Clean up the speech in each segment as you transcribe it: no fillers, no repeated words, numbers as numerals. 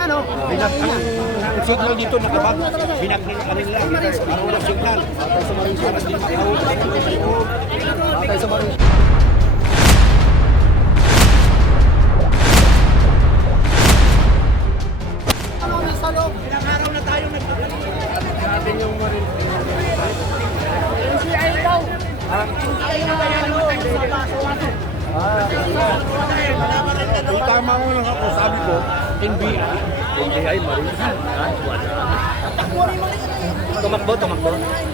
niya, no? Ang signal dito nakabag, kanila, para walang signal. Para di makahuli. Patay sa marin. Ilang araw na tayo nagpapalito. Natin yung marin. NCI daw. Kung tama mo lang ako, sabi ko, NBI marin. Tumakbo.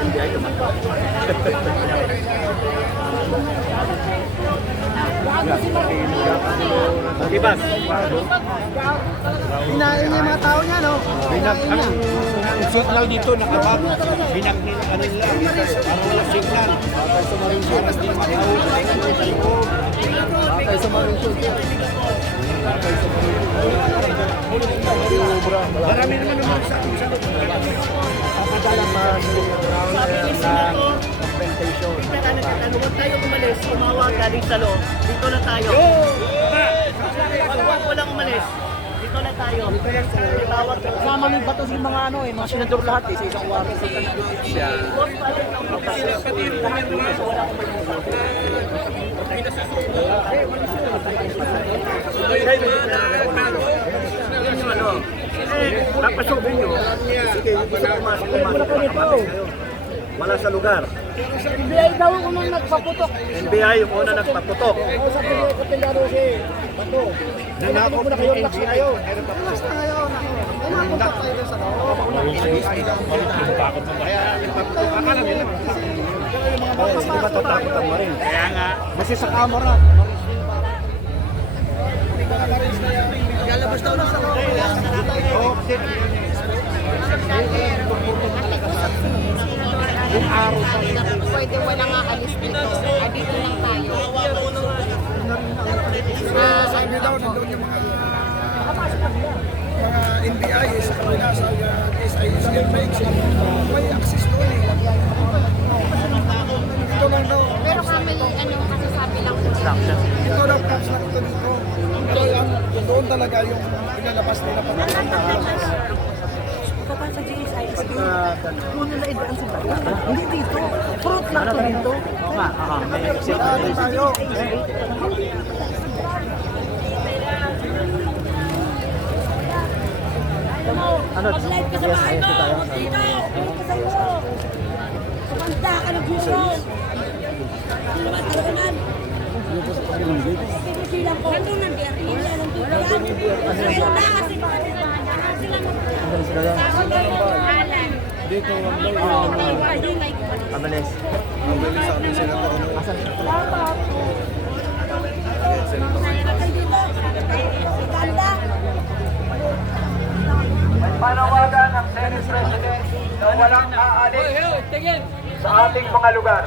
NBI tumakbo. Ibas. Hinahin niya yung mga tao niya, no? Ang signal dito nakabag, kanila, para walang signal. Patay sa marin. Para di makahuli. Patay sa marin. Marami naman naman sa akin sa Kapadalang round na compensation. Huwag tayo umalis, umawag galing sa loob. Dito na tayo. Huwag walang umalis. Dito na tayo. Tawag. Kasama ng bato sa mga mga senador lahat sa isang warrant. Papasugin nyo. Sige, pumasok. Wala sa lugar. NBI daw unang nagpaputok. NBI yung una nagpaputok. Sa Kapitelyano si Bato. Nanakop Muna kayo, relax na kayo. Meron pa Relax na kayo. Nakapunta kayo sa loob. Akala nila. Hindi matatakot ang marin. Kaya nga. Kasi sa camera. Lalabas daw na sa loob. Oo, kasi yung araw pa rin. Pwede walang aalis dito. Dito lang tayo. Sabi daw, nandun yung mga NBI sa kanila sa SISL Bank. May access doon eh. Dito lang daw. Pero kami, masasabi lang po. Dito lang caps lang ito dito. Pero yan, doon talaga yung ilalabas nila pag ilalabas. Kapag sa GSIS, muna na idaan sa bata. Hindi dito. Fruit lang to dito. Oo nga, may exit. Dito tayo. Ano? Mag-live ka sa bahay mo! Dito! Dito ka sa iyo! Kumanda ka ng gusto! Kumanda ka naman! Pinipilang ko! Nandun ng biyari! Nandun yan! Ayun na kasi! Dito, Amalis. Asan? Panawagan ng Senate President na walang aalis sa ating mga lugar.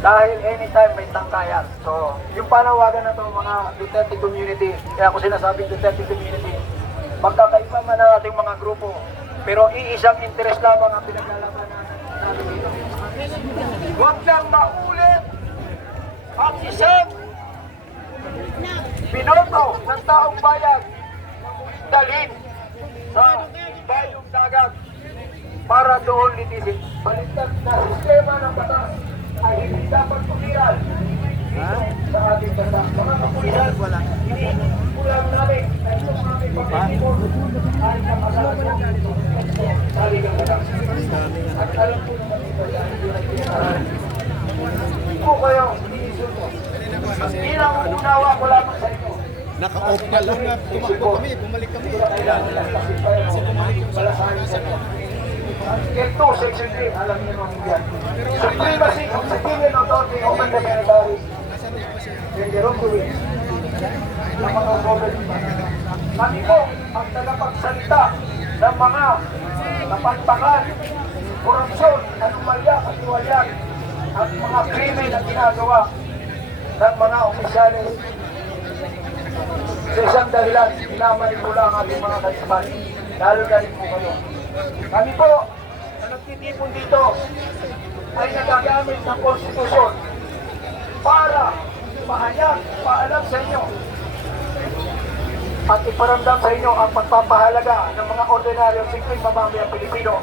Dahil anytime may tangkayan. So, yung panawagan na to mga Duterte community, kaya ako sinasabing Duterte community, magkakaiba man ang ating mga grupo, pero iisang interes lamang ang pinaglalaban natin dito. Huwag lang maulit ang isang binoto ng taong bayan dalhin sa bayong dagat para doon litisin. Baliktad na sistema ng batas ay hindi dapat tumiral sa ating bansa. Mga kapulisan, iniulang namin na itong aming pagkakipon ay nakasalaman sa ligang batas. At alam po naman ito ay hindi nagpinaralan. Hindi po kayo inisulto. Ang ilang unawa ko lamang sa inyo. Naka-off na lang. Tumakbo kami, bumalik kami. Kasi bumalik yung salasahan sa inyo. Article 2, Section 3, alam niyo naman yan. Supremacy of civilian authority over the military. Yung Jerome Lewis. Ng mga government. Kami po ang tagapagsalita ng mga napantakan, korupsyon, anomalya, katiwalyan, at mga krimen na ginagawa ng mga opisyalis. Sa isang dahilan, minamanipula ang ating mga kaisipan, lalo na rin po kayo. Kami po, na nagtitipon dito, ay nagagamit ng konstitusyon para pahayag, paalam sa inyo at iparamdam sa inyo ang pagpapahalaga ng mga ordinaryong simpleng mamamayang Pilipino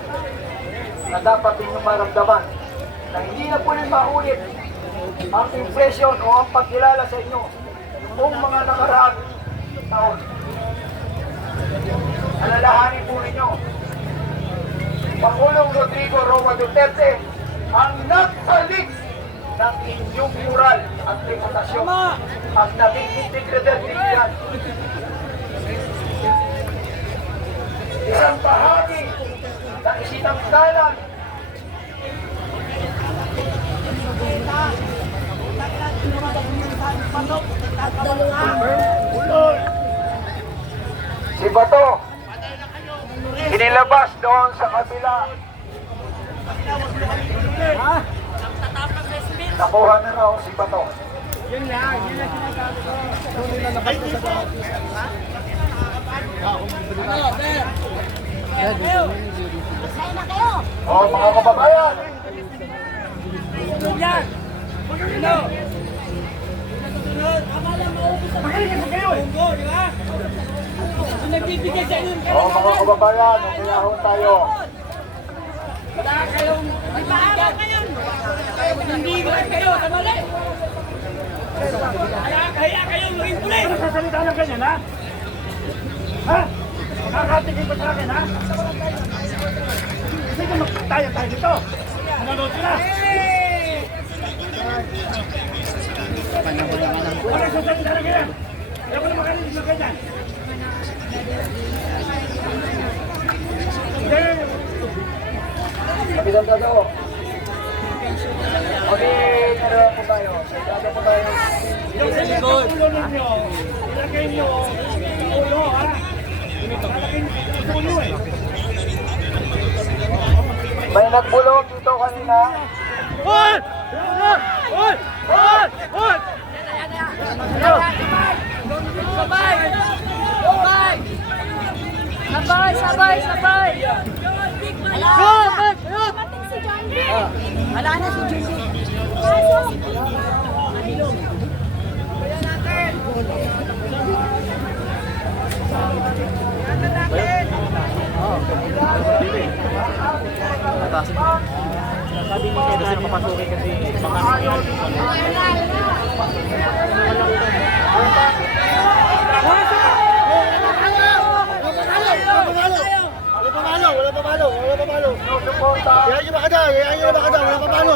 na dapat inyong maramdaman na hindi na po rin maulit ang impresyon o ang pagkilala sa inyo noong mga nakaraang taon. Alalahanin po ninyo, Pangulong Rodrigo Roa Duterte ang nagbalik ng inyong moral at reputasyon at naging integridad ninyo. Isang bahagi na isinanggalan si Bato inilabas doon sa kabila. Nakuha na raw si Bato. O mga kababayan, mga kababayan, umiyaho tayo. Kaya kayo maging pulis! Nagsasalita lang ganyan, ha? Ha? Nakakatigil pa sa akin, ha? Sige, magtayo tayo dito. Manonood sila. Nagsasalita lang ganyan. Ayaw ko na makalilig na ganyan. Kapitan Dato. Naroon po tayo. Sado po tayo. Yung ulo ninyo, ilagay nyo, ulo, ha? Ilagay nyo, ulo, eh. May nagbulog dito kanina. Hoy! Hoy! Hoy! Hoy! Sabay! Wala na si John Vic. Sabi ni Ted, kasi papasukin kasi baka Wala papalo. Kaya nyo makada, wala papalo.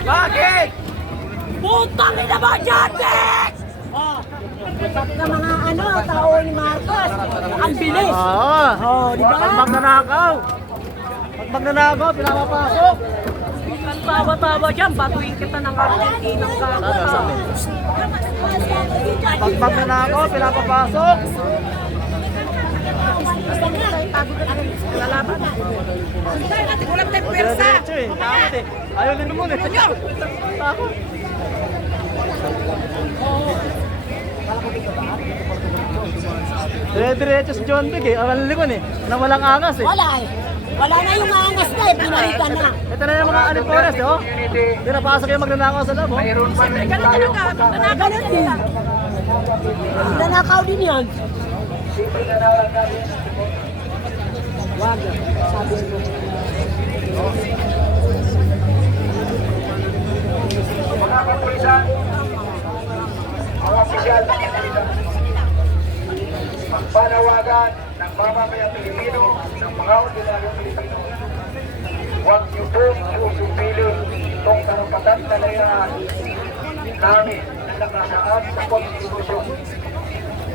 Bakit? Putang ina mo, John Vic! Pati ka mga tao ni Marcos. Ang bilis. Di ba? Pag magnanakaw, pinapapasok. Ang tawa-tawa dyan, batuin kita ng Argentinang gata. Pag magnanakaw, pinapapasok. Lalaban. Natin ulang tayo pwersa. Diretso eh. Takot eh. Ayaw din naman eh. Takot. Diretso si John Vic eh. Ang likon eh. Nang walang angas eh. Wala eh. Wala na yung angas na eh. Pinalitan na. Ito na yung mga alipones eh oh. Hindi napasok yung magnanakaw sa labo. Mayroon pa rin tayo. Ganun din. Nanakaw din yan. Simple na natin. Wag. Sabi mo. Mga kapulisan, mga opisyal ng Pilipinas, magpanawagan ng mamamayang Pilipino, ng mga ordinaryong Pilipino. Huwag niyo pong susupilin itong karapatan na layaan namin na nakasaad sa konstitusyon.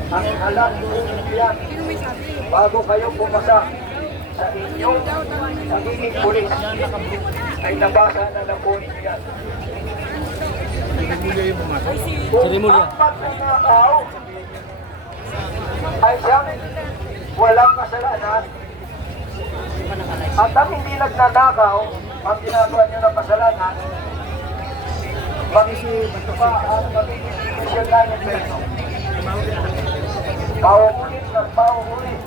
Ang alam po yan bago kayo pumasa sa inyong pagiging pulis ay nabasa na po ninyo yan. Kung apat na nakaw ay siyang walang kasalanan at ang hindi nagnanakaw ang ginagawa niyo ng kasalanan, magiging pa ang magiging special line of peso. Pauulit ng pauulit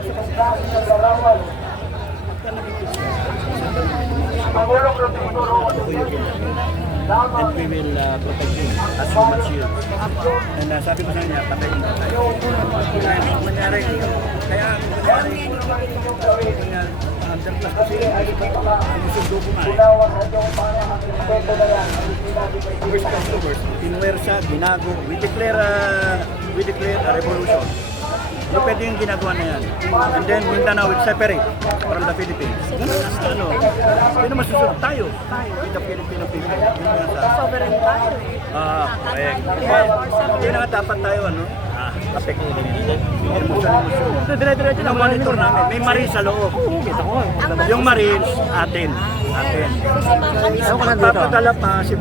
itong klase ng larawan. Pangulong Rodrigo Roa Duterte and we will protect him as human shield. And sabi ko sa kanya, patayin na tayo. Kaya ang mangyari, andyan plus kasi sinusundo ko nga First customers, pinuwersa, binago. We declare a revolution. Yung pwede yung ginagawa na yan. And then Mindanao will separate from the Philippines. Ano? Yun naman susunod tayo. With the Filipino people. Sovereign tayo. Correct. Yun nga dapat tayo, affect Dire-diretso na monitor namin. May marine sa loob. Yung marines, atin. Kasi mga kami Papadala pa si